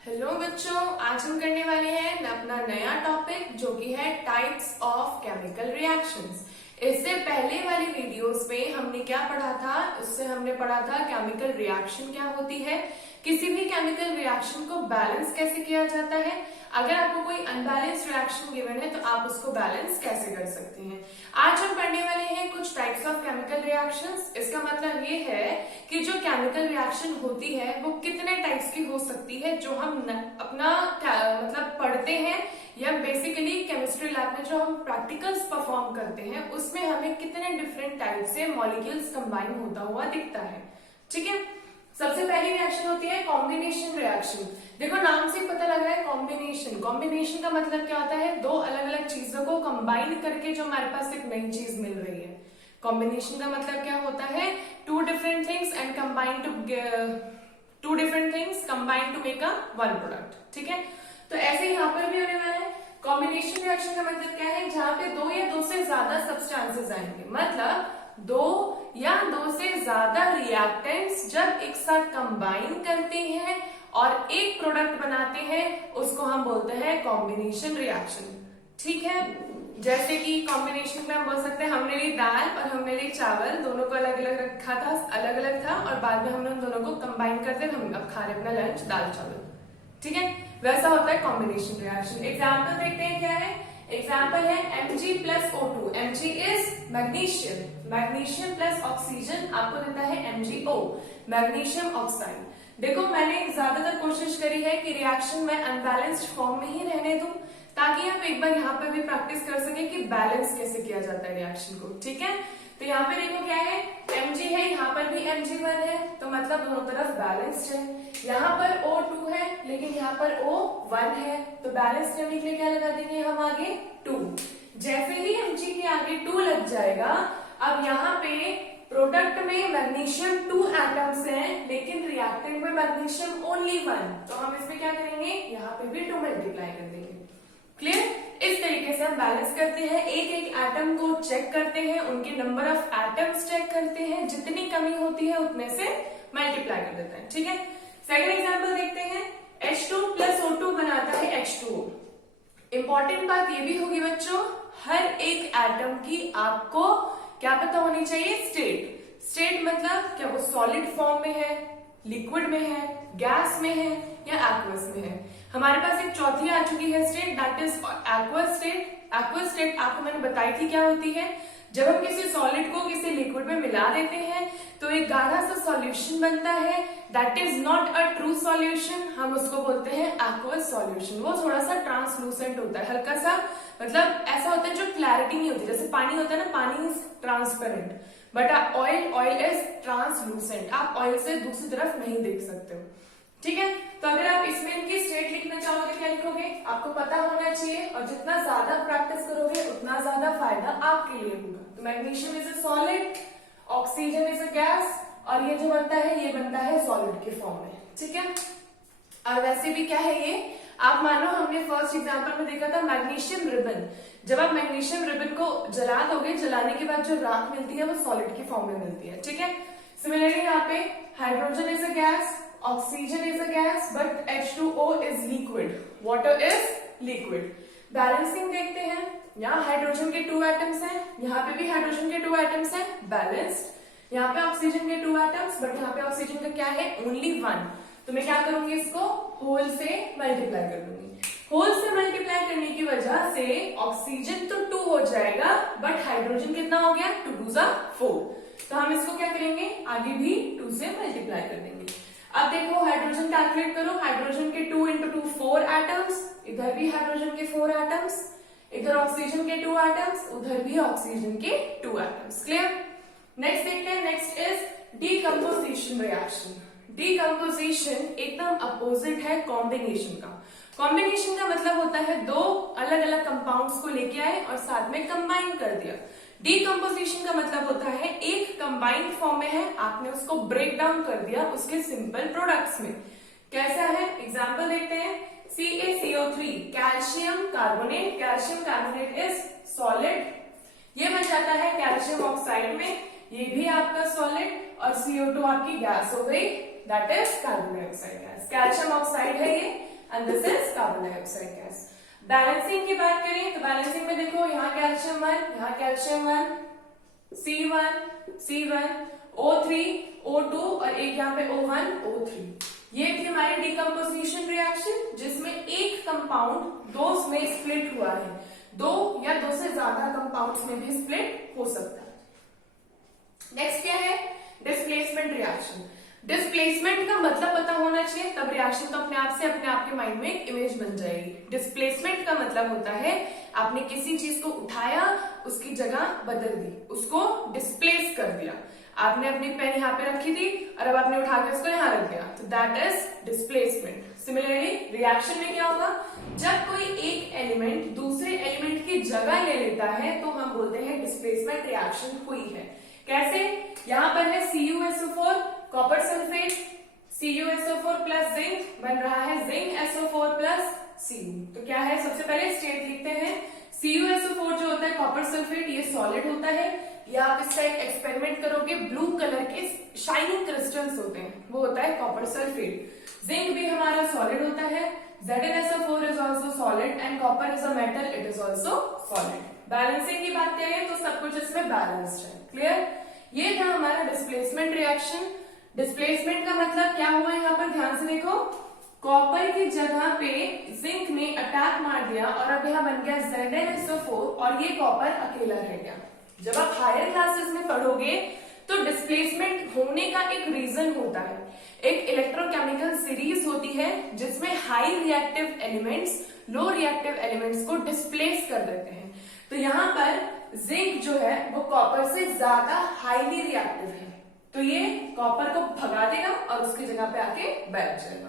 Hello बच्चों, आज हम करने वाले हैं अपना नया टॉपिक जो कि है टाइप्स ऑफ केमिकल रिएक्शंस। इससे पहले वाली वीडियोस में हमने क्या पढ़ा था? उससे हमने पढ़ा था केमिकल रिएक्शन क्या होती है, किसी भी केमिकल रिएक्शन को बैलेंस कैसे किया जाता है, अगर आपको कोई अनबैलेंस रिएक्शन गिवन है तो आप उसको बैलेंस कैसे कर सकते हैं। आज हम पढ़ने वाले हैं कुछ टाइप्स ऑफ केमिकल रिएक्शंस। इसका मतलब ये है कि जो केमिकल रिएक्शन होती है वो कितने टाइप्स की हो सकती है, जो हम अपना मतलब पढ़ते हैं या बेसिकली केमिस्ट्री लैब में जो हम प्रैक्टिकल्स परफॉर्म करते हैं उसमें हमें कितने डिफरेंट टाइप से मॉलिक्यूल्स कंबाइन होता हुआ दिखता है। ठीक है, सबसे पहली रिएक्शन होती है कॉम्बिनेशन रिएक्शन। देखो नाम से पता लग रहा है कॉम्बिनेशन। कॉम्बिनेशन का मतलब क्या होता है? दो अलग अलग चीजों को कंबाइन करके जो हमारे पास एक नई चीज मिल रही है। कॉम्बिनेशन का मतलब क्या होता है? Two different things and combine to make a one product. ठीक है, तो ऐसे यहाँ पर भी होने वाला है। कॉम्बिनेशन रिएक्शन का मतलब क्या है? जहां पे दो या दो से ज्यादा सब्सटेंसेस आएंगे, मतलब दो या दो से ज्यादा रिएक्टेंट्स जब एक साथ कंबाइन करते हैं और एक प्रोडक्ट बनाते हैं उसको हम बोलते हैं कॉम्बिनेशन रिएक्शन। ठीक है, जैसे कि कॉम्बिनेशन में हम बोल सकते हैं हमने ली दाल और हमने ली चावल, दोनों को अलग अलग रखा था, अलग अलग था और बाद में हमने उन दोनों को कंबाइन करते हम अब खा रहे अपना लंच दाल चावल। ठीक है, वैसा होता है कॉम्बिनेशन रिएक्शन। एग्जाम्पल देखते हैं क्या है। एग्जाम्पल है Mg plus O2। Mg is magnesium, magnesium plus oxygen आपको देता है MgO, मैग्नीशियम ऑक्साइड। देखो मैंने ज्यादातर कोशिश करी है कि रिएक्शन में अनबैलेंस्ड फॉर्म में ही रहने दूं ताकि आप एक बार यहाँ पे भी प्रैक्टिस कर सके कि बैलेंस कैसे किया जाता है रिएक्शन को। ठीक है, तो यहाँ पे देखो क्या है, Mg है, यहाँ पर भी Mg1 है, तो मतलब दोनों तरफ बैलेंस्ड है। यहाँ पर O2 है लेकिन यहाँ पर O1 है, तो बैलेंस करने के लिए क्या लगा देंगे हम आगे 2। जैसे ही Mg के आगे 2 लग जाएगा, अब यहाँ पे प्रोडक्ट में मैग्नीशियम 2 एटम्स हैं लेकिन रिएक्टेंट में मैग्नीशियम ओनली 1, तो हम इसमें क्या करेंगे, यहाँ पे भी 2 मल्टीप्लाई कर देंगे। क्लियर? इस तरीके से हम बैलेंस करते हैं, एक एक एटम को चेक करते हैं, उनके नंबर ऑफ एटम्स चेक करते हैं, जितनी कमी होती है उतने से मल्टीप्लाई कर देते हैं। ठीक है, सेकंड एग्जांपल देखते हैं। H2 प्लस O2 बनाता है H2O। इंपॉर्टेंट बात ये भी होगी बच्चों, हर एक एटम की आपको क्या पता होनी चाहिए? स्टेट। स्टेट मतलब क्या वो सॉलिड फॉर्म में है, लिक्विड में है, गैस में है या एक्वस में है। हमारे पास एक चौथी आ चुकी है state, that is aqueous state. Aqueous state आपको मैंने बताई थी क्या होती है। जब हम किसी सॉलिड को किसी लिक्विड में मिला देते हैं तो एक गाढ़ा सा सॉल्यूशन बनता है, that is not a true solution, हम उसको बोलते हैं एक्वस सॉल्यूशन। वो थोड़ा सा ट्रांसलूसेंट होता है, हल्का सा, मतलब ऐसा होता है जो क्लैरिटी नहीं होती। जैसे पानी होता है ना, पानी is transparent but oil is translucent, आप ऑयल से दूसरी तरफ नहीं देख सकते हो। ठीक है, तो अगर आप इसमें इनकी स्टेट लिखना चाहोगे क्या लिखोगे? आपको पता होना चाहिए और जितना ज्यादा प्रैक्टिस करोगे उतना ज्यादा फायदा आपके लिए होगा। तो magnesium is a solid, oxygen is a gas और ये जो बनता है ये बनता है सॉलिड के फॉर्म में। ठीक है, और वैसे भी क्या है ये, आप मानो हमने फर्स्ट एग्जांपल में देखा था मैग्नीशियम रिबन। जब आप मैग्नीशियम रिबन को जला दोगे, जलाने के बाद जो राख मिलती है वो सॉलिड की फॉर्म में मिलती है। ठीक है, सिमिलरली यहाँ पे hydrogen is a gas, oxygen is a gas but H2O is liquid, water is liquid. Balancing देखते हैं, यहाँ हाइड्रोजन के 2 एटम्स हैं, यहाँ पे भी हाइड्रोजन के 2 एटम्स हैं, बैलेंस्ड। यहाँ पे ऑक्सीजन के 2 एटम्स बट यहाँ पे ऑक्सीजन का क्या है, ओनली 1। तो मैं क्या करूंगी, इसको होल से मल्टीप्लाई कर दूंगी। होल से मल्टीप्लाई करने की वजह से ऑक्सीजन तो 2 हो जाएगा बट हाइड्रोजन कितना हो गया, 2 2 4। तो हम इसको क्या करेंगे, आगे भी 2 से मल्टीप्लाई कर देंगे। अब देखो हाइड्रोजन कैलकुलेट करो, हाइड्रोजन के 2 इंटू 2 4 एटम्स, इधर भी हाइड्रोजन के 4 एटम्स, इधर ऑक्सीजन के 2 एटम्स, उधर भी ऑक्सीजन के 2 एटम्स। क्लियर? नेक्स्ट देखते हैं, next is decomposition reaction. Decomposition एकदम अपोजिट है कॉम्बिनेशन का। कॉम्बिनेशन का मतलब होता है दो अलग अलग कंपाउंड्स को लेके आए और साथ में कंबाइन कर दिया। डीकंपोजिशन का मतलब होता है एक कंबाइंड फॉर्म में है, आपने उसको ब्रेक डाउन कर दिया उसके सिंपल प्रोडक्ट्स में। कैसा है, एग्जांपल देखते हैं। CaCO3 calcium carbonate, calcium carbonate is solid, ये बन जाता है कैल्शियम ऑक्साइड में, ये भी आपका सॉलिड और CO2 आपकी गैस हो गई that is carbon dioxide gas. Calcium oxide है ये and this is carbon dioxide gas. Balancing की बात करें तो बैलेंसिंग में देखो यहाँ कैल्शियम 1, यहाँ कैल्शियम 1, C1 O3 O2 और एक यहाँ पे O1 O3। ये थी हमारी डिकम्पोजिशन रिएक्शन जिसमें एक कंपाउंड दो में स्प्लिट हुआ है, दो या दो से ज्यादा कंपाउंड्स में भी स्प्लिट हो सकता है। नेक्स्ट क्या है? Displacement reaction. डिस्प्लेसमेंट का मतलब पता होना चाहिए, तब रिएक्शन तो अपने आप के माइंड में एक इमेज बन जाएगी। डिस्प्लेसमेंट का मतलब होता है आपने किसी चीज को उठाया, उसकी जगह बदल दी, उसको डिस्प्लेस कर दिया। आपने अपनी पेन यहाँ पे रखी थी और अब आपने उठा के उसको यहाँ रख दिया, तो that is displacement. Similarly reaction में क्या होगा? जब कोई एक एलिमेंट दूसरे एलिमेंट की जगह ले लेता है तो हम बोलते हैं डिस्प्लेसमेंट रिएक्शन हुई है। कैसे? यहाँ पर है CuSO4 copper sulphate, CuSO4 plus zinc बन रहा है जिंक SO4 प्लस Cu। तो क्या है? सबसे पहले स्टेट लिखते हैं। CuSO4 जो होता है कॉपर सल्फेट, ये सॉलिड होता है। या आप इसका एक एक्सपेरिमेंट करोगे, ब्लू कलर के शाइनिंग क्रिस्टल्स होते हैं, वो होता है कॉपर सल्फेट। जिंक भी हमारा सॉलिड होता है। ZnSO4 is also solid and copper is a metal, it is also solid. Balancing की बात करें तो सब कुछ इसमें बैलेंस्ड है। क्लियर? ये था हमारा डिस्प्लेसमेंट रिएक्शन। डिस्प्लेसमेंट का मतलब क्या हुआ यहाँ पर? ध्यान से देखो, कॉपर की जगह पे जिंक ने अटैक मार दिया और अब यहाँ बन गया ZnSO4 और ये कॉपर अकेला रह गया। जब आप हायर क्लासेस में पढ़ोगे तो डिस्प्लेसमेंट होने का एक रीजन होता है, एक इलेक्ट्रोकेमिकल सीरीज होती है जिसमें high reactive elements low reactive elements को डिस्प्लेस कर देते हैं। तो यहाँ पर जिंक जो है वो कॉपर से ज्यादा हाईली रिएक्टिव है, तो ये कॉपर को भगा देगा और उसकी जगह पे आके बैठ जाएगा।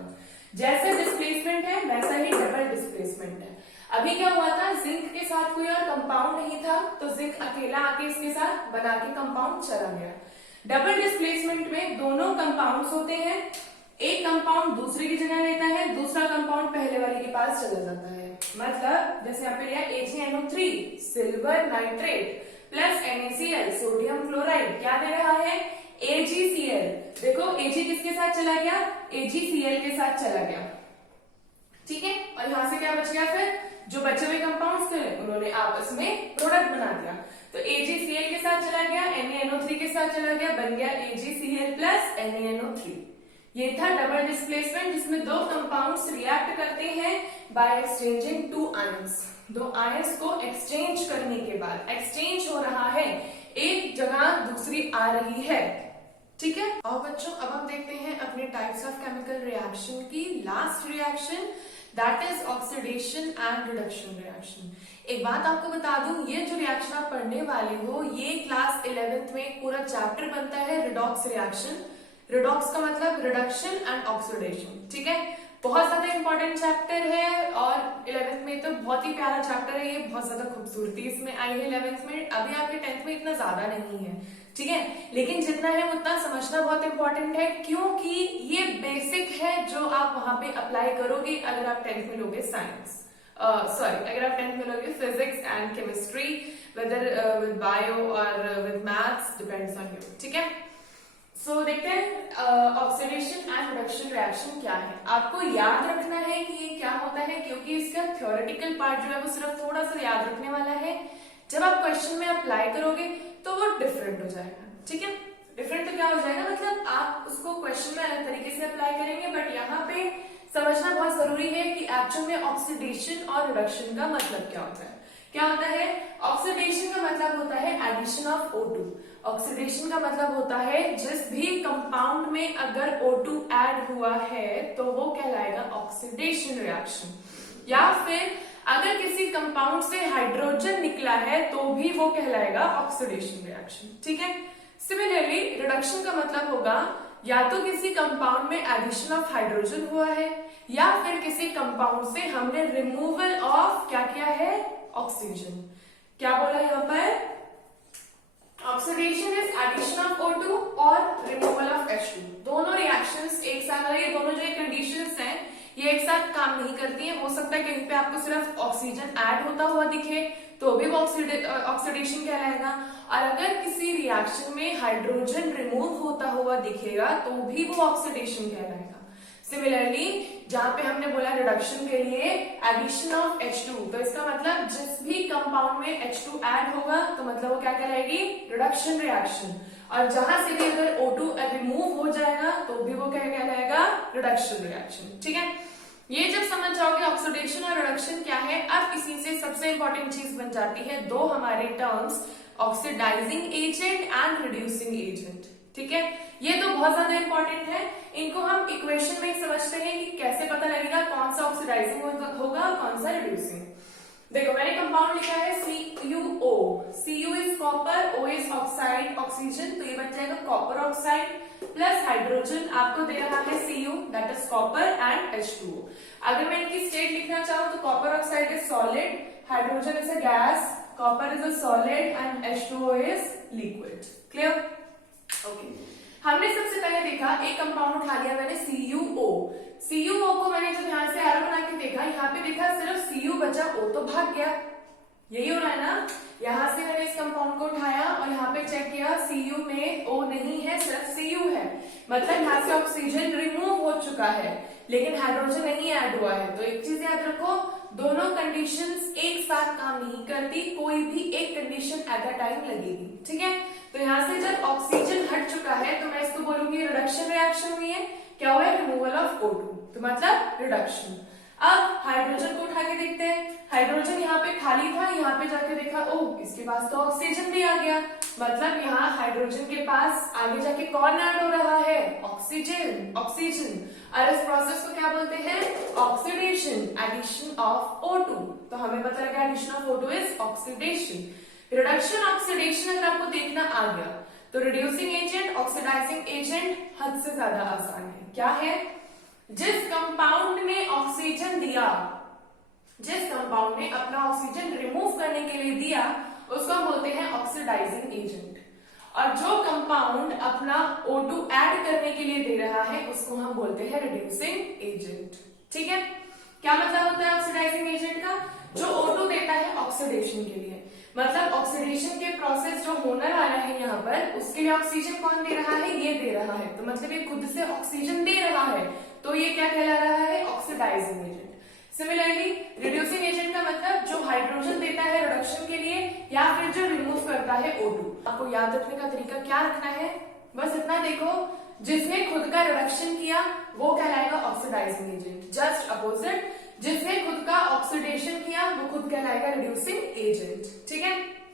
जैसे डिस्प्लेसमेंट है वैसा ही डबल डिस्प्लेसमेंट है। अभी क्या हुआ था? जिंक के साथ कोई और कंपाउंड नहीं था तो जिंक अकेला आके इसके साथ बना के कंपाउंड चला गया। डबल डिस्प्लेसमेंट में दोनों कंपाउंड्स होते हैं, एक कंपाउंड दूसरे की जगह लेता है, दूसरा कंपाउंड पहले वाले के पास चला जाता है। मतलब जैसे यहाँ पे लिया AgNO3 silver nitrate plus NaCl sodium chloride, क्या दे रहा है? AgCl। देखो Ag किसके साथ चला गया? AgCl के साथ चला गया, ठीक है। और यहां से क्या बच गया? फिर जो बचे हुए कंपाउंड्स थे उन्होंने आपस में प्रोडक्ट बना दिया, तो AgCl के साथ चला गया, NaNO3 के साथ चला गया, बन गया AgCl प्लस NaNO3। ये था डबल डिस्प्लेसमेंट जिसमें दो कंपाउंड्स रिएक्ट करते हैं बाय एक्सचेंजिंग टू आयंस। दो आयंस को एक्सचेंज करने के बाद एक्सचेंज हो रहा है, एक जगह दूसरी आ रही है, ठीक है। और बच्चों अब हम देखते हैं अपने टाइप्स ऑफ केमिकल रिएक्शन की last reaction, that is oxidation and reduction reaction. एक बात आपको बता दूं, ये जो रिएक्शन आप पढ़ने वाले हो ये क्लास 11th में पूरा चैप्टर बनता है रिडॉक्स रिएक्शन। रिडॉक्स का मतलब रिडक्शन एंड ऑक्सीडेशन, ठीक है। बहुत ज्यादा इंपॉर्टेंट चैप्टर है और 11th में तो बहुत ही प्यारा चैप्टर है ये, बहुत ज्यादा खूबसूरती इसमें आई है 11th में। अभी आपके 10th में इतना ज्यादा नहीं है, ठीक है, लेकिन जितना है उतना समझना बहुत इंपॉर्टेंट है क्योंकि ये बेसिक है जो आप वहां पे अप्लाई करोगे अगर आप 10th में लोगे साइंस, अगर आप 10th में लोगे physics and chemistry, whether with bio और with maths, depends on you, ठीक है। सो देखते हैं ऑक्सीडेशन एंड रिडक्शन रिएक्शन क्या है। आपको याद रखना है कि ये क्या होता है क्योंकि इसका थ्योरेटिकल पार्ट जो है वो सिर्फ थोड़ा सा याद रखने वाला है, जब आप क्वेश्चन में अप्लाई करोगे तो वो डिफरेंट हो जाएगा, ठीक है। डिफरेंट तो क्या हो जाएगा, मतलब आप उसको क्वेश्चन में अलग तरीके से अप्लाई करेंगे, बट यहाँ पे समझना बहुत जरूरी है कि एक्चुअल में ऑक्सीडेशन और रिडक्शन का मतलब क्या होता है। क्या होता है? ऑक्सीडेशन का मतलब होता है एडिशन ऑफ O2। ऑक्सीडेशन का मतलब होता है जिस भी कंपाउंड में अगर O2 ऐड हुआ है तो वो कहलाएगा ऑक्सीडेशन रिएक्शन, या फिर अगर किसी कंपाउंड से हाइड्रोजन निकला है तो भी वो कहलाएगा ऑक्सीडेशन रिएक्शन, ठीक है। सिमिलरली रिडक्शन का मतलब होगा या तो किसी कंपाउंड में एडिशन ऑफ हाइड्रोजन हुआ है या फिर किसी कंपाउंड से हमने रिमूवल ऑफ क्या किया है, ऑक्सीजन। क्या बोला यहाँ पर? Oxidation is addition of O2 और रिमूवल ऑफ H2। दोनों रिएक्शंस एक साथ, और ये दोनों जो कंडीशंस हैं ये एक साथ काम नहीं करती है। हो सकता है कहीं पे आपको सिर्फ ऑक्सीजन ऐड होता हुआ दिखे तो भी वो ऑक्सीडेशन कहलाएगा, और अगर किसी रिएक्शन में हाइड्रोजन रिमूव होता हुआ दिखेगा तो भी वो ऑक्सीडेशन कहलाएगा। सिमिलरली जहां पे हमने बोला रिडक्शन के लिए एडिशन ऑफ H2, तो इसका मतलब जिस भी कंपाउंड में H2 ऐड होगा तो मतलब वो क्या कहलाएगी, रिडक्शन रिएक्शन। और जहां से भी अगर O2 रिमूव हो जाएगा तो भी वो क्या कहलाएगा, रिडक्शन रिएक्शन। ठीक है, ये जब समझ जाओगे ऑक्सीडेशन और रिडक्शन क्या है, अब इसी से सबसे इंपॉर्टेंट चीज बन जाती है दो हमारे terms, oxidising agent and reducing agent. ठीक है, ये तो बहुत ज्यादा इंपॉर्टेंट है, इनको हम इक्वेशन में समझते हैं कि कैसे पता लगेगा कौन सा ऑक्सीडाइजिंग होगा कौन सा रिड्यूसिंग। देखो मैंने कंपाउंड लिखा है CuO, Cu is copper, O is oxide oxygen, तो ये बन जाएगा कॉपर ऑक्साइड प्लस हाइड्रोजन, आपको दे रहा है Cu that is copper and H2O। अगर मैं इनकी स्टेट लिखना चाहूँ तो copper oxide is solid, hydrogen is a gas, copper is a solid and H2O is liquid. Clear? Okay, हमने सबसे पहले देखा एक कंपाउंड उठा लिया मैंने CuO। CuO को मैंने जब यहाँ से एरो बना के देखा, यहाँ पे देखा सिर्फ Cu बचा, O तो भाग गया, यही हो रहा है ना। यहाँ से मैंने इस कंपाउंड को उठाया और यहाँ पे चेक किया Cu में O नहीं है, सिर्फ Cu है, मतलब यहाँ से ऑक्सीजन रिमूव हो चुका है लेकिन हाइड्रोजन नहीं ऐड हुआ है। तो एक चीज याद रखो, दोनों कंडीशंस एक साथ काम नहीं करती, कोई भी एक कंडीशन एट अ टाइम लगेगी। ठीक है, तो यहाँ से जब ऑक्सीजन हट चुका है तो मैं इसको बोलूंगी रिडक्शन रिएक्शन हुई है। क्या हुआ है, रिमूवल ऑफ O2, तो मतलब रिडक्शन। अब हाइड्रोजन को उठा के देखते हैं, हाइड्रोजन यहाँ पे खाली था, यहाँ पे जाके देखा ओ इसके पास तो ऑक्सीजन भी आ गया, मतलब यहाँ हाइड्रोजन के पास आगे जाके कौन ऐड हो रहा है, ऑक्सीजन। ऑक्सीजन, और इस प्रोसेस को क्या बोलते हैं, ऑक्सीडेशन, एडिशन ऑफ O2। तो हमें पता लगा addition of O2 is oxidation. Reduction oxidation अगर आपको देखना आ गया तो रिड्यूसिंग एजेंट ऑक्सीडाइजिंग एजेंट हद से ज्यादा आसान है। क्या है, जिस कंपाउंड ने ऑक्सीजन दिया, जिस कंपाउंड ने अपना ऑक्सीजन रिमूव करने के लिए दिया उसको हम बोलते हैं ऑक्सीडाइजिंग एजेंट, और जो कंपाउंड अपना O2 ऐड करने के लिए दे रहा है उसको हम बोलते हैं रिड्यूसिंग एजेंट। ठीक है, क्या मतलब होता है ऑक्सीडाइजिंग एजेंट का, जो O2 देता है ऑक्सीडेशन के लिए, मतलब ऑक्सीडेशन के प्रोसेस जो होने वाला है यहाँ पर उसके लिए ऑक्सीजन कौन दे रहा है, ये दे रहा है, तो मतलब ये खुद से ऑक्सीजन दे रहा है, तो ये क्या कहला रहा है, oxidising agent. Similarly reducing agent का मतलब जो हाइड्रोजन देता है रिडक्शन के लिए या फिर जो रिमूव करता है O2। आपको याद रखने का तरीका क्या रखना है, बस इतना देखो, जिसने खुद का रिडक्शन किया वो कहलाएगा ऑक्सीडाइजिंग एजेंट, जस्ट अपोजिट जिसने खुद का ऑक्सीडेशन किया वो खुद कहलाएगा रिड्यूसिंग एजेंट। ठीक है,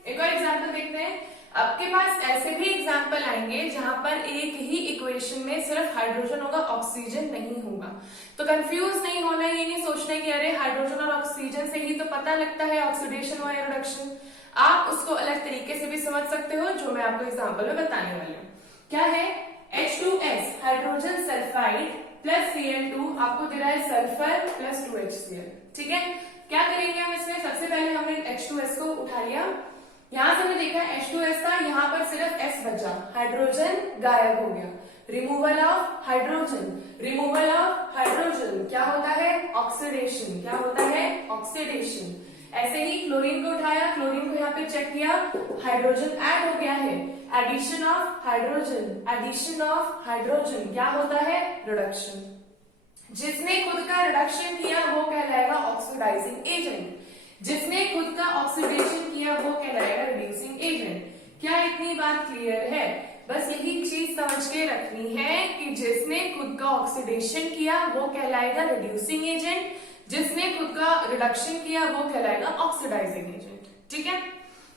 एक और एग्जांपल देखते हैं। आपके पास ऐसे भी एग्जाम्पल आएंगे जहां पर एक ही इक्वेशन में सिर्फ हाइड्रोजन होगा, ऑक्सीजन नहीं होगा, तो कंफ्यूज नहीं होना, ये नहीं सोचना कि अरे हाइड्रोजन और ऑक्सीजन से ही तो पता लगता है ऑक्सीडेशन और रिडक्शन। आप उसको अलग तरीके से भी समझ सकते हो, जो मैं आपको एग्जाम्पल में बताने वाली हूँ। क्या है, H2S hydrogen sulphide plus Cl2 आपको दे रहा है सल्फर प्लस 2HCl। ठीक है, क्या करेंगे हम इसमें, सबसे पहले हमने H2S को उठा लिया, यहां से हमने देखा H2S था, यहाँ पर सिर्फ S बचा, हाइड्रोजन गायब हो गया, removal of hydrogen, removal of hydrogen क्या होता है, ऑक्सीडेशन, क्या होता है, ऑक्सीडेशन। ऐसे ही क्लोरीन को उठाया, क्लोरीन को यहाँ पे चेक किया, हाइड्रोजन ऐड हो गया है, addition of hydrogen, addition of hydrogen क्या होता है, रिडक्शन। जिसने खुद का रिडक्शन किया वो कहलाएगा ऑक्सीडाइजिंग एजेंट, जिसने खुद का ऑक्सीडेशन किया वो कहलाएगा रिड्यूसिंग एजेंट। क्या इतनी बात क्लियर है, बस यही चीज समझ के रखनी है कि जिसने खुद का ऑक्सीडेशन किया वो कहलाएगा रिड्यूसिंग एजेंट, जिसने खुद का रिडक्शन किया वो कहलाएगा ऑक्सीडाइजिंग एजेंट। ठीक है,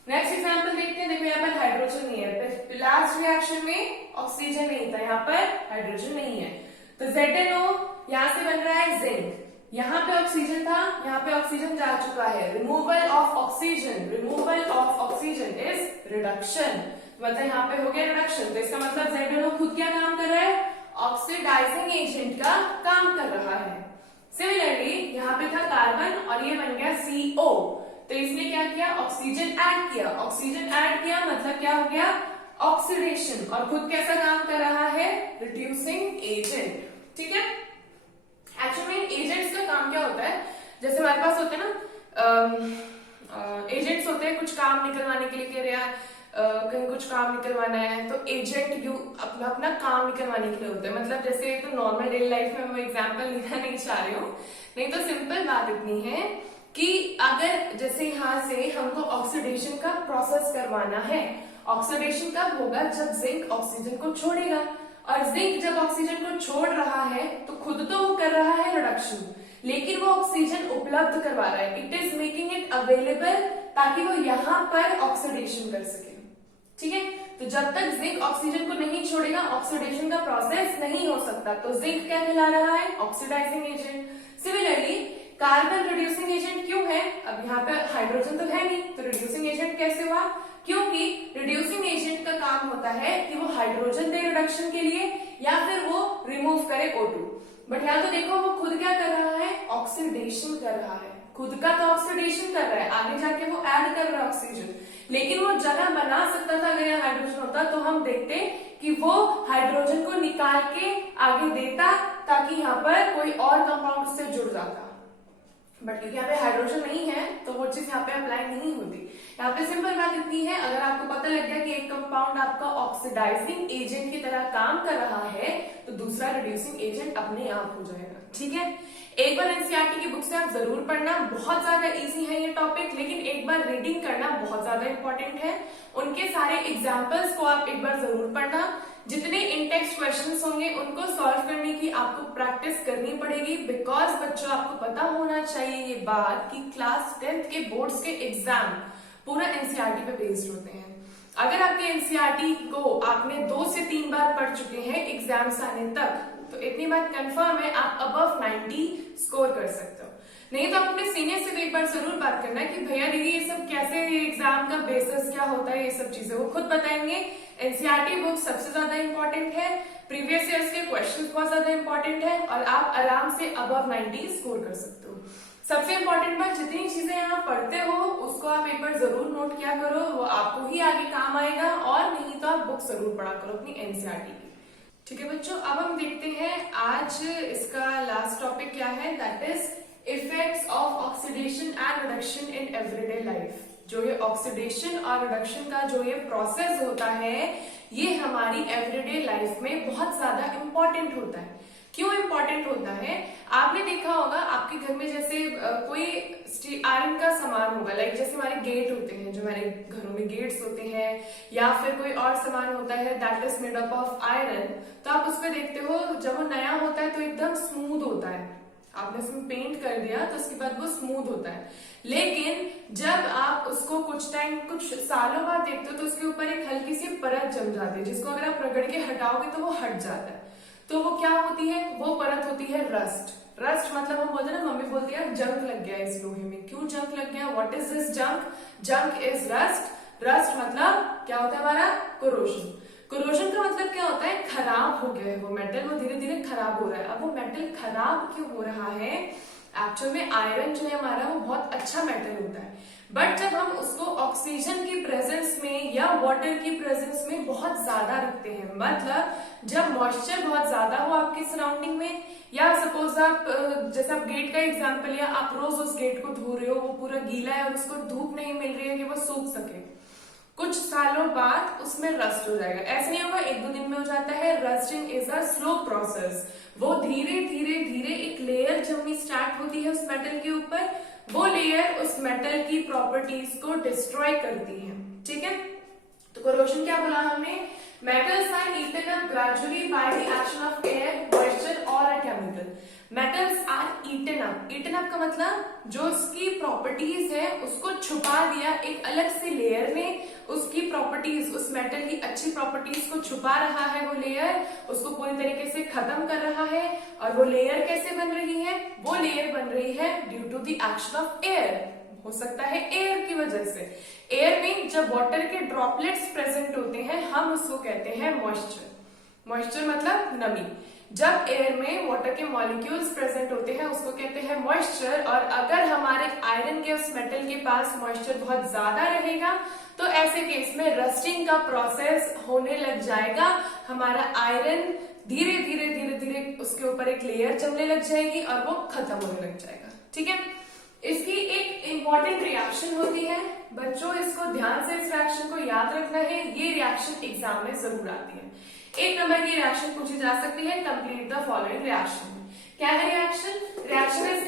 नेक्स्ट एग्जांपल देखते हैं। देखो यहाँ पर हाइड्रोजन नहीं है, लास्ट रिएक्शन में ऑक्सीजन नहीं था, यहाँ पर हाइड्रोजन नहीं है, तो ZnO यहाँ से बन रहा है जिंक, यहाँ पे ऑक्सीजन था, यहाँ पे ऑक्सीजन जा चुका है, removal of oxygen, removal of oxygen is reduction, मतलब यहाँ पे हो गया रिडक्शन। तो इसका मतलब ZnO खुद क्या काम कर रहा है, ऑक्सीडाइजिंग एजेंट का काम कर रहा है। सिमिलरली यहाँ पे था कार्बन और ये बन गया CO, तो इसने क्या किया, ऑक्सीजन ऐड किया, ऑक्सीजन ऐड किया मतलब क्या हो गया, ऑक्सीडेशन, और खुद कैसा काम कर रहा है, रिड्यूसिंग एजेंट। ठीक है, एक्चुअली एजेंट्स का काम क्या होता है, जैसे हमारे पास होते हैं ना एजेंट्स होते हैं कुछ काम निकलवाने के लिए, कह रहे हैं कहीं कुछ काम निकलवाना है तो एजेंट यू अपना अपना काम निकलवाने के लिए होता है। मतलब जैसे तो नॉर्मल डेली लाइफ में मैं एग्जाम्पल लेना नहीं चाह रही हूँ, नहीं तो सिंपल बात इतनी है कि अगर जैसे यहाँ से हमको ऑक्सीडेशन का प्रोसेस करवाना है, ऑक्सीडेशन कब होगा, जब जिंक ऑक्सीजन को छोड़ेगा, और जिंक जब ऑक्सीजन को छोड़ रहा है तो खुद तो वो कर रहा है रिडक्शन, लेकिन वो ऑक्सीजन उपलब्ध करवा रहा है, it is making it available ताकि वो यहाँ पर ऑक्सीडेशन कर सके। ठीक है, तो जब तक जिंक ऑक्सीजन को नहीं छोड़ेगा ऑक्सीडेशन का प्रोसेस नहीं हो सकता। तो जिंक क्या कहला रहा है, oxidising agent. Similarly carbon reducing agent क्यों है, अब यहाँ पे हाइड्रोजन तो है नहीं, तो रिड्यूसिंग एजेंट कैसे हुआ, क्योंकि रिड्यूसिंग एजेंट का काम होता है कि वो हाइड्रोजन दे रिडक्शन के लिए या फिर वो रिमूव करे O2। बट यहाँ तो देखो वो खुद क्या कर रहा है, ऑक्सीडेशन कर रहा है, खुद का तो ऑक्सीडेशन कर रहा है, आगे जाके वो ऐड कर रहा है ऑक्सीजन, लेकिन वो जगह बना सकता था अगर यहाँ हाइड्रोजन होता तो हम देखते कि वो हाइड्रोजन को निकाल के आगे देता ताकि यहाँ पर कोई और कंपाउंड उससे जुड़ जाता। बट क्योंकि यहाँ पे हाइड्रोजन नहीं है तो वो चीज यहाँ पे अप्लाई नहीं होती। यहाँ पे सिंपल बात इतनी है, अगर आपको पता लग गया कि एक कंपाउंड आपका ऑक्सीडाइजिंग एजेंट की तरह काम कर रहा है तो दूसरा रिड्यूसिंग एजेंट अपने आप हो जाएगा। ठीक है, एक बार एनसीईआरटी की बुक से आप जरूर पढ़ना, बहुत ज्यादा इजी है ये टॉपिक, लेकिन एक बार रीडिंग करना बहुत ज्यादा इंपॉर्टेंट है। उनके सारे एग्जाम्पल्स को आप एक बार जरूर पढ़ना, जितने इनटेक्स्ट क्वेश्चंस होंगे उनको सॉल्व करने की आपको प्रैक्टिस करनी पड़ेगी, बिकॉज बच्चों आपको पता होना चाहिए ये बात कि क्लास 10th के बोर्ड्स के एग्जाम पूरा एनसीईआरटी पे बेस्ड होते हैं। अगर आपके एनसीईआरटी को आपने 2 से 3 बार पढ़ चुके हैं एग्जाम्स आने तक, तो इतनी बात कंफर्म है आप अबव 90 स्कोर कर सकते हो। नहीं तो आप अपने सीनियर से तो एक बार जरूर बात करना कि भैया दीदी ये सब कैसे, एग्जाम का बेसिस क्या होता है, ये सब चीजें वो खुद बताएंगे। एनसीईआरटी बुक सबसे ज्यादा इंपॉर्टेंट है, प्रीवियस ईयर्स के क्वेश्चंस बहुत ज्यादा इंपॉर्टेंट है और आप आराम से अबव 90 स्कोर कर सकते हो। सबसे इंपॉर्टेंट बात, जितनी चीजें यहाँ पढ़ते हो उसको आप एक बार जरूर नोट किया करो, वो आपको ही आगे काम आएगा, और नहीं तो आप बुक जरूर पढ़ा करो अपनी एनसीईआरटी की। ठीक है बच्चों, अब हम देखते हैं आज इसका लास्ट टॉपिक क्या है, that is effects of oxidation and reduction in everyday life. जो ये ऑक्सीडेशन और रिडक्शन का जो ये प्रोसेस होता है ये हमारी एवरीडे लाइफ में बहुत ज्यादा इंपॉर्टेंट होता है। क्यों इंपॉर्टेंट होता है, आपने देखा होगा आपके घर में जैसे कोई आयरन का सामान होगा, लाइक जैसे हमारे गेट होते हैं, जो हमारे घरों में गेट्स होते हैं, या फिर कोई और सामान होता है that is made up of iron, तो आप उसमें देखते हो जब वो नया होता है तो एकदम स्मूथ होता है, आपने उसमें पेंट कर दिया तो उसके बाद वो स्मूथ होता है। लेकिन जब आप उसको कुछ टाइम, कुछ सालों बाद देखते हो तो उसके ऊपर एक हल्की सी परत जम जाती है, जिसको अगर आप रगड़ के हटाओगे तो वो हट जाता है। तो वो क्या होती है, वो परत होती है रस्ट। रस्ट मतलब हम बोलते हैं ना, मम्मी बोलती है जंग लग गया इस लोहे में, क्यों जंग लग गया, व्हाट इज दिस जंग, जंग इज रस्ट। रस्ट मतलब क्या होता है हमारा, कोरोजन। कोरोजन का मतलब क्या होता है, खराब हो गया है वो मेटल, वो धीरे धीरे खराब हो रहा है। अब वो मेटल खराब क्यों हो रहा है, एक्चुअल में आयरन जो है हमारा वो बहुत अच्छा मेटल होता है, बट जब हम उसको ऑक्सीजन की प्रेजेंस में या वाटर की प्रेजेंस में बहुत ज्यादा रखते हैं, मतलब जब मॉइस्चर बहुत ज्यादा हो आपकी सराउंडिंग में, या सपोज आप जैसे आप गेट का एग्जांपल लिया, आप रोज उस गेट को धो रहे हो, वो पूरा गीला है और उसको धूप नहीं मिल रही है कि वो सूख सके, कुछ सालों बाद उसमें रस्ट हो जाएगा। ऐसा नहीं होगा 1-2 दिन में हो जाता है, rusting is a slow process, वो धीरे धीरे धीरे एक लेयर जमनी स्टार्ट होती है उस मेटल के ऊपर, वो लेयर उस मेटल की प्रॉपर्टीज को डिस्ट्रॉय करती है। ठीक है, तो कोरोजन क्या बोला हमने, metals are eaten up gradually by the action of air, moisture और a chemical. Metals are eaten up, eaten up का मतलब जो उसकी प्रॉपर्टीज है उसको छुपा दिया एक अलग से लेयर में, उसकी प्रॉपर्टीज, उस मेटल की अच्छी प्रॉपर्टीज को छुपा रहा है वो लेयर, उसको पूरी तरीके से खत्म कर रहा है। और वो लेयर कैसे बन रही है, वो लेयर बन रही है due to the action of air, हो सकता है एयर की वजह से। एयर में जब वाटर के ड्रॉपलेट्स प्रेजेंट होते हैं हम उसको कहते हैं मॉइस्चर। मॉइस्चर मतलब नमी। जब एयर में वाटर के मॉलिक्यूल्स प्रेजेंट होते हैं उसको कहते हैं मॉइस्चर। और अगर हमारे आयरन के उस मेटल के पास मॉइस्चर बहुत ज्यादा रहेगा तो ऐसे केस में रस्टिंग का प्रोसेस होने लग जाएगा, हमारा आयरन धीरे धीरे धीरे धीरे उसके ऊपर एक लेयर जमने लग जाएगी और वो खत्म होने लग जाएगा। ठीक है, इसकी एक इंपॉर्टेंट रिएक्शन होती है बच्चों, इसको ध्यान से इस रिएक्शन को याद रखना है, ये रिएक्शन एग्जाम में जरूर आती है। 1 नंबर की रिएक्शन पूछी जा सकती है, कंप्लीट द फॉलोइंग रिएक्शन। क्या है reaction? Reaction is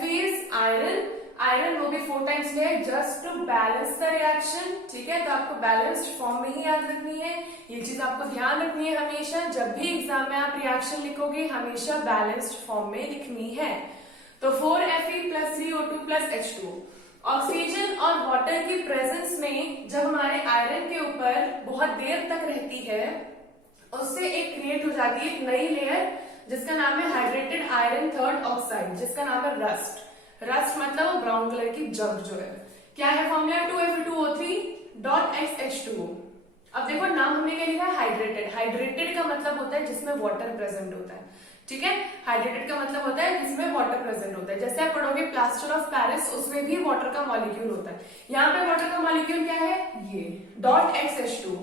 Fe is iron, iron वो भी 4 टाइम्स है just to balance the reaction. ठीक है, तो आपको बैलेंस्ड फॉर्म में ही याद रखनी है, ये चीज आपको ध्यान रखनी है हमेशा, जब भी एग्जाम में आप रिएक्शन लिखोगे हमेशा बैलेंस्ड फॉर्म में लिखनी है। तो 4Fe + 3O2 + H2O। ऑक्सीजन और वाटर की प्रेजेंस में जब हमारे आयरन के ऊपर बहुत देर तक रहती है, उससे एक क्रिएट हो जाती है एक नई लेयर जिसका नाम है हाइड्रेटेड आयरन 3rd ऑक्साइड, जिसका नाम है रस्ट। रस्ट मतलब वो ब्राउन कलर की जंग जो है। क्या है फॉर्मूला? 2Fe2O3.H2O। अब देखो नाम हमने क्या लिखा है? हाइड्रेटेड। हाइड्रेटेड का मतलब होता है जिसमें वाटर प्रेजेंट होता है। ठीक है, हाइड्रेटेड का मतलब होता है जिसमें वाटर प्रेजेंट होता है। जैसे आप पढ़ोगे प्लास्टर ऑफ पेरिस, उसमें भी वाटर का मॉलिक्यूल होता है। यहाँ पे वाटर का मॉलिक्यूल क्या है? ये .XH2।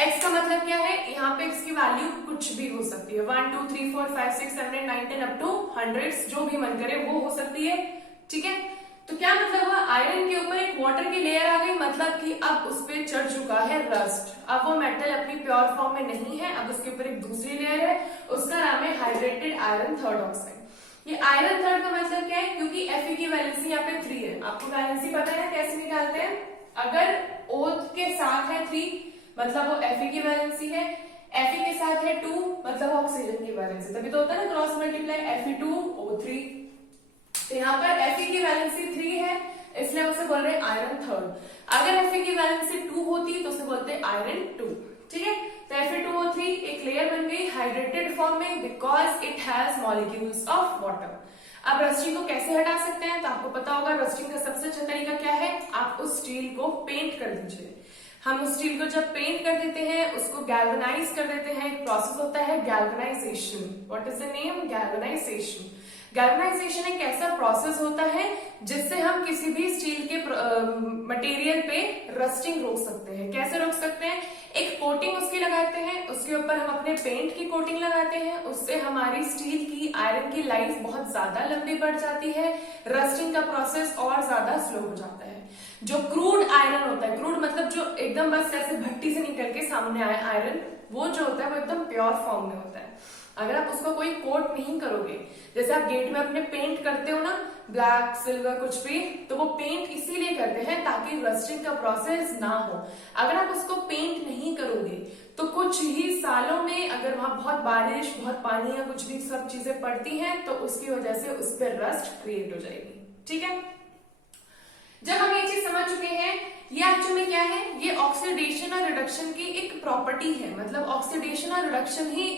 X का मतलब क्या है? यहाँ पे X की वैल्यू कुछ भी हो सकती है, 1 2 3 4 5 6 7 8 9 10 अप टू 100, जो भी मन करे वो हो सकती है। ठीक है, तो क्या मतलब हुआ? आयरन के ऊपर एक वाटर की लेयर आ गई, मतलब कि अब उस पर चढ़ चुका है रस्ट। अब वो मेटल अपनी प्योर फॉर्म में नहीं है, अब उसके ऊपर एक दूसरी लेयर है, उसका नाम है हाइड्रेटेड आयरन 3rd ऑक्साइड। ये आयरन 3rd का मतलब क्या है? क्योंकि Fe की वैलेंसी यहाँ पे 3 है। आपको वैलेंसी पता है कैसे निकालते हैं? अगर O के साथ है 3 मतलब वो Fe की वैलेंसी है, Fe के साथ है 2 मतलब ऑक्सीजन की वैलेंसी, तभी तो होता है ना क्रॉस मल्टीप्लाई Fe2O3। तो यहाँ पर Fe की वैलेंसी 3 है, इसलिए उसे बोल रहे हैं आयरन 3rd। अगर Fe की वैलेंसी 2 होती तो उसे बोलते हैं आयरन 2। ठीक है, तो Fe2O3 एक लेयर बन गई हाइड्रेटेड फॉर्म में because it has molecules of water. अब रस्टिंग को कैसे हटा सकते हैं? तो आपको पता होगा रस्टिंग का सबसे अच्छा तरीका क्या है? आप उस स्टील को पेंट कर दीजिए। हम उस स्टील को जब पेंट कर देते हैं, उसको गैल्वेनाइज कर देते हैं, एक प्रोसेस होता है galvanisation. What is the name? Galvanisation. Galvanisation एक ऐसा प्रोसेस होता है जिससे हम किसी भी स्टील के मटेरियल पे रस्टिंग रोक सकते हैं। कैसे रोक सकते हैं? एक कोटिंग उसकी लगाते हैं, उसके ऊपर हम अपने पेंट की कोटिंग लगाते हैं, उससे हमारी स्टील की आयरन की लाइफ बहुत ज्यादा लंबी बढ़ जाती है, रस्टिंग का प्रोसेस और ज्यादा स्लो हो जाता है। जो क्रूड आयरन होता है, क्रूड मतलब जो एकदम बस ऐसे भट्टी से निकल के सामने आए आयरन, वो जो होता है वो एकदम प्योर फॉर्म में होता है। अगर आप उसको कोई कोट नहीं करोगे, जैसे आप गेट में अपने पेंट करते हो ना, ब्लैक सिल्वर कुछ भी, तो वो पेंट इसीलिए करते हैं ताकि रस्टिंग का प्रोसेस ना हो। अगर आप उसको पेंट नहीं करोगे तो कुछ ही सालों में अगर वहां बहुत बारिश, बहुत पानी या कुछ भी सब चीजें पड़ती हैं तो उसकी वजह से उस पर रस्ट क्रिएट हो जाएगी। ठीक है, जब हम ये चीज समझ चुके हैं, ये एक्चुअली में क्या है? ये ऑक्सीडेशन और रिडक्शन की एक प्रॉपर्टी है, मतलब ऑक्सीडेशन और रिडक्शन ही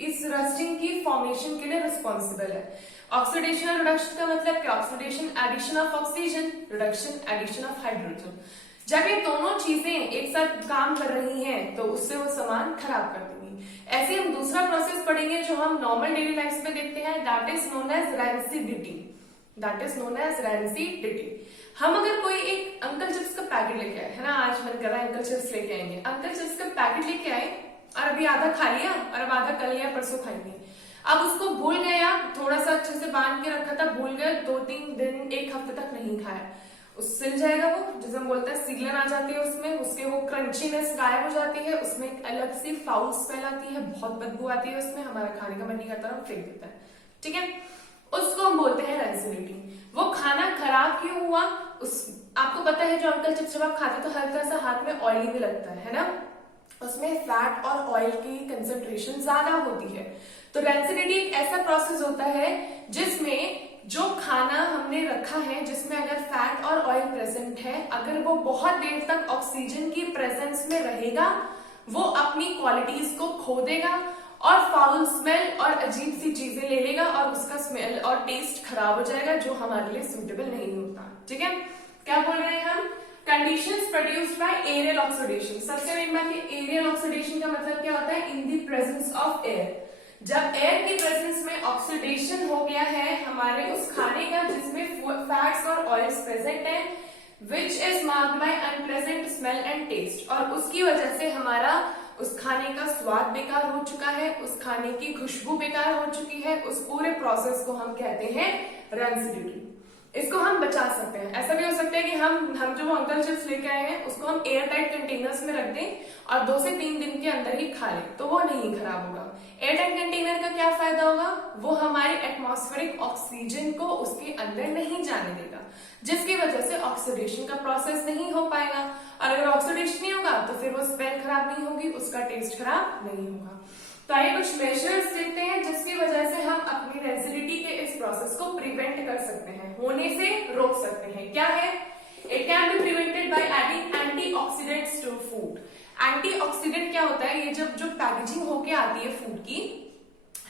इस रस्टिंग की फॉर्मेशन के लिए रिस्पॉन्सिबल है। ऑक्सीडेशन और रिडक्शन का मतलब क्या? Oxidation addition of oxygen, reduction addition of hydrogen. जब ये दोनों चीजें एक साथ काम कर रही हैं तो उससे वो सामान खराब कर देंगी। ऐसे हम दूसरा प्रोसेस पढ़ेंगे जो हम नॉर्मल डेली लाइफ में देखते हैं, that is known as rancidity. That is known as rancidity. हम अगर कोई एक अंकल चिप्स का पैकेट लेके आए, है ना, आज मन कर रहा है अंकल चिप्स लेके आएंगे, अंकल चिप्स का पैकेट लेके आए और अभी आधा खा लिया और अब आधा कल या परसों खाएंगे। अब उसको भूल गए, आप थोड़ा सा अच्छे से बांध के रखा था, भूल गए, 2-3 दिन 1 हफ्ते तक नहीं खाया, उस सिल जाएगा वो, जिसे हम बोलते हैं सीलन आ जाती है उसमें, उसके वो क्रंचीनेस गायब हो जाती है, उसमें एक अलग सी फाउल स्मेल आती है, बहुत बदबू आती है उसमें, हमारा खाने का मन नहीं करता, हम फेंक देता है। ठीक है, उसको हम बोलते हैं रैंसिडिटी। वो खाना खराब क्यों हुआ? आपको पता है जो अंकल चिप्स जब आप खाते तो हल्का सा हाथ में ऑयली भी लगता है ना, उसमें फैट और ऑयल की कंसेंट्रेशन ज्यादा होती है। तो रैंसिडिटी एक ऐसा प्रोसेस होता है जिसमें जो खाना हमने रखा है, जिसमें अगर फैट और ऑयल प्रेजेंट है, अगर वो बहुत देर तक ऑक्सीजन की प्रेजेंस में रहेगा, वो अपनी क्वालिटीज को खो देगा और फाउल स्मेल और अजीब सी चीजें ले लेगा और उसका स्मेल और टेस्ट खराब हो जाएगा, जो हमारे लिए सूटेबल नहीं होता। ठीक है, क्या बोल रहे हैं हम? Conditions produced by aerial oxidation. सबसे मेन बात, ये एरियल ऑक्सीडेशन का मतलब क्या होता है? In the presence of air. जब एयर की प्रेजेंस में ऑक्सीडेशन हो गया है हमारे उस खाने का जिसमें फैट्स और ऑयल्स प्रेजेंट है, which is marked by unpleasant smell and taste, और उसकी वजह से हमारा उस खाने का स्वाद बेकार हो चुका है, उस खाने की खुशबू बेकार हो चुकी है, उस पूरे प्रोसेस को हम कहते हैं रैंसिडिटी। इसको हम बचा सकते हैं। ऐसा भी हो सकता है कि हम जो अंकल चिप्स लेके आए हैं उसको हम एयर टाइट कंटेनर्स में रख दें और 2 से 3 दिन के अंदर ही खा लें, तो वो नहीं खराब होगा। एयर टाइट कंटेनर का क्या फायदा होगा, वो हमारे एटमॉस्फेरिक ऑक्सीजन को उसके अंदर नहीं जाने देगा, जिसकी वजह से ऑक्सीडेशन का प्रोसेस नहीं हो पाएगा, और अगर ऑक्सीडेशन नहीं होगा तो फिर वो स्मेल खराब नहीं होगी, उसका टेस्ट खराब नहीं होगा। तो आइए कुछ मेजर्स देखते हैं जिसकी वजह से हम अपनी रेसिडिटी के इस प्रोसेस को प्रिवेंट कर सकते हैं, होने से रोक सकते हैं। क्या है? It can be prevented by adding antioxidants to food. Antioxidant क्या होता है? ये जब जो पैकेजिंग होके आती है फूड की,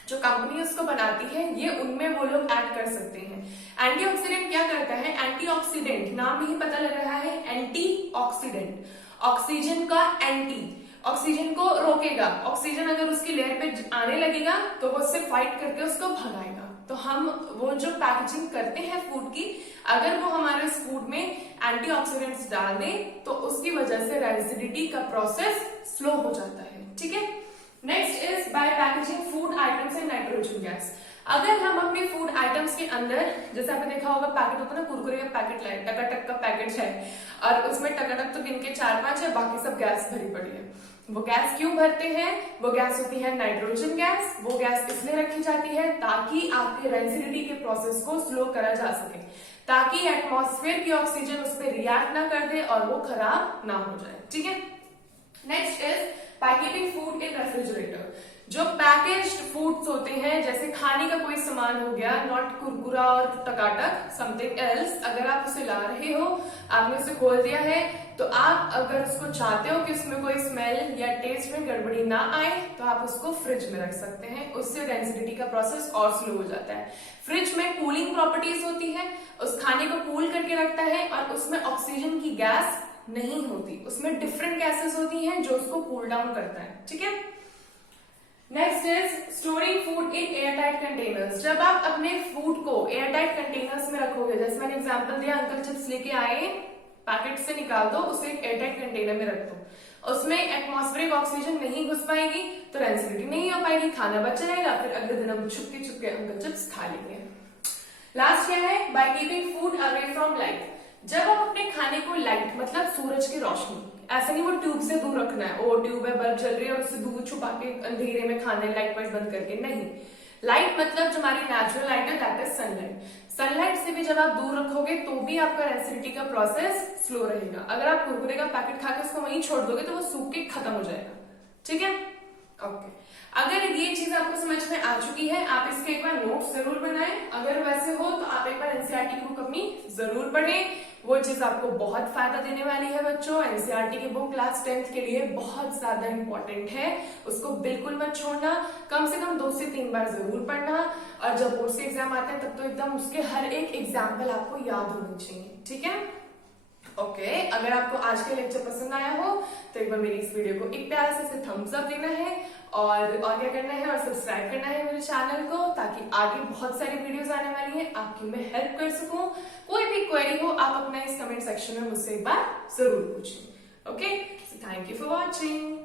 जो कंपनी उसको बनाती है, ये उनमें वो लोग ऐड कर सकते हैं। एंटीऑक्सीडेंट क्या करता है? एंटीऑक्सीडेंट नाम ही पता लग रहा है, एंटीऑक्सीडेंट, ऑक्सीजन का एंटी, ऑक्सीजन को रोकेगा। ऑक्सीजन अगर उसकी लेयर पे आने लगेगा तो वो उससे फाइट करके उसको भगाएगा। तो हम वो जो पैकेजिंग करते हैं फूड की, अगर वो हमारे उस फूड में एंटीऑक्सीडेंट्स डाल दें तो उसकी वजह से रेसिडिटी का प्रोसेस स्लो हो जाता है। ठीक है। Next is by packaging food items in nitrogen gas. अगर हम अपने फूड आइटम्स के अंदर, जैसे आपने देखा होगा पैकेट होता है ना, कुरकुरे का पैकेट लाए, टकाटक का पैकेट है और उसमें टकाटक तो गिन के 4-5 है, बाकी सब गैस भरी पड़ी है। वो गैस क्यों भरते हैं? वो गैस होती है नाइट्रोजन गैस। वो गैस इसलिए रखी जाती है ताकि आपके रेसिडिटी के प्रोसेस को स्लो करा जा सके, ताकि एटमॉस्फेयर की ऑक्सीजन उस पर रिएक्ट ना कर दे और वो खराब ना हो जाए। ठीक है। Next is by keeping food in refrigerator. जो पैकेज्ड फूड्स होते हैं, जैसे खाने का कोई सामान हो गया, नॉट कुरकुरा और टकाटक, समथिंग एल्स, अगर आप उसे ला रहे हो, आपने उसे खोल दिया है, तो आप अगर उसको चाहते हो कि उसमें कोई स्मेल या टेस्ट में गड़बड़ी ना आए तो आप उसको फ्रिज में रख सकते हैं। उससे रेसिडिटी का प्रोसेस और स्लो हो जाता है। फ्रिज में कूलिंग प्रॉपर्टीज होती है, उस खाने को कूल करके रखता है और उसमें ऑक्सीजन की गैस नहीं होती, उसमें डिफरेंट गैसेस होती हैं जो उसको कूल डाउन करता है। ठीक है। Next is storing food in airtight containers. जब आप अपने फूड को एयरटाइट कंटेनर्स में रखोगे, जैसे मैंने एग्जांपल दिया, अंकल चिप्स लेके आए, पैकेट से निकाल दो, उसे एक एयरटाइट कंटेनर में रख दो, उसमें एटमॉस्फेरिक ऑक्सीजन नहीं घुस पाएगी तो रेसिडिटी नहीं हो पाएगी, खाना बच जाएगा, फिर अगले दिन हम छुपके छुपके अंकल चिप्स खा लेंगे। लास्ट क्या है? By keeping food away from light. जब आप अपने खाने को लाइट मतलब सूरज की रोशनी, ऐसा नहीं वो ट्यूब से दूर रखना है, वो ट्यूब है, बल्ब जल रही है और उससे दूर छुपा के अंधेरे में खाना है लाइट वाइट बंद करके, नहीं। लाइट मतलब जो हमारी नेचुरल लाइट है, दैट इज सनलाइट। सनलाइट से भी जब आप दूर रखोगे तो भी आपका रेसिडिटी का प्रोसेस स्लो रहेगा। अगर आप कुरकुरे का पैकेट खाकर उसको वहीं छोड़ दोगे तो वो सूख के खत्म हो जाएगा। ठीक है। ओके। अगर ये चीज आपको समझ में आ चुकी है, आप इसके एक बार नोट्स जरूर बनाएं। अगर वैसे हो तो आप एक बार एनसीईआरटी की बुक अपनी जरूर पढ़ें, वो चीज आपको बहुत फायदा देने वाली है बच्चों। एनसीईआरटी की बुक क्लास 10th के लिए बहुत ज्यादा इंपॉर्टेंट है, उसको बिल्कुल मत छोड़ना। कम से कम 2 से 3 बार जरूर पढ़ना, और जब बोर्ड से एग्जाम आते हैं तब तो एकदम उसके हर एक एग्जाम्पल आपको याद होनी चाहिए। ठीक है। ओके। अगर आपको आज का लेक्चर पसंद आया हो तो एक बार मेरी इस वीडियो को एक प्यारा से थम्स अप देना है, और क्या करना है, और सब्सक्राइब करना है मेरे चैनल को, ताकि आगे बहुत सारी वीडियोस आने वाली हैं, आपकी मैं हेल्प कर सकूं। कोई भी क्वेरी हो आप अपना इस कमेंट सेक्शन में मुझसे एक बार जरूर पूछें। Okay. Thank you for watching.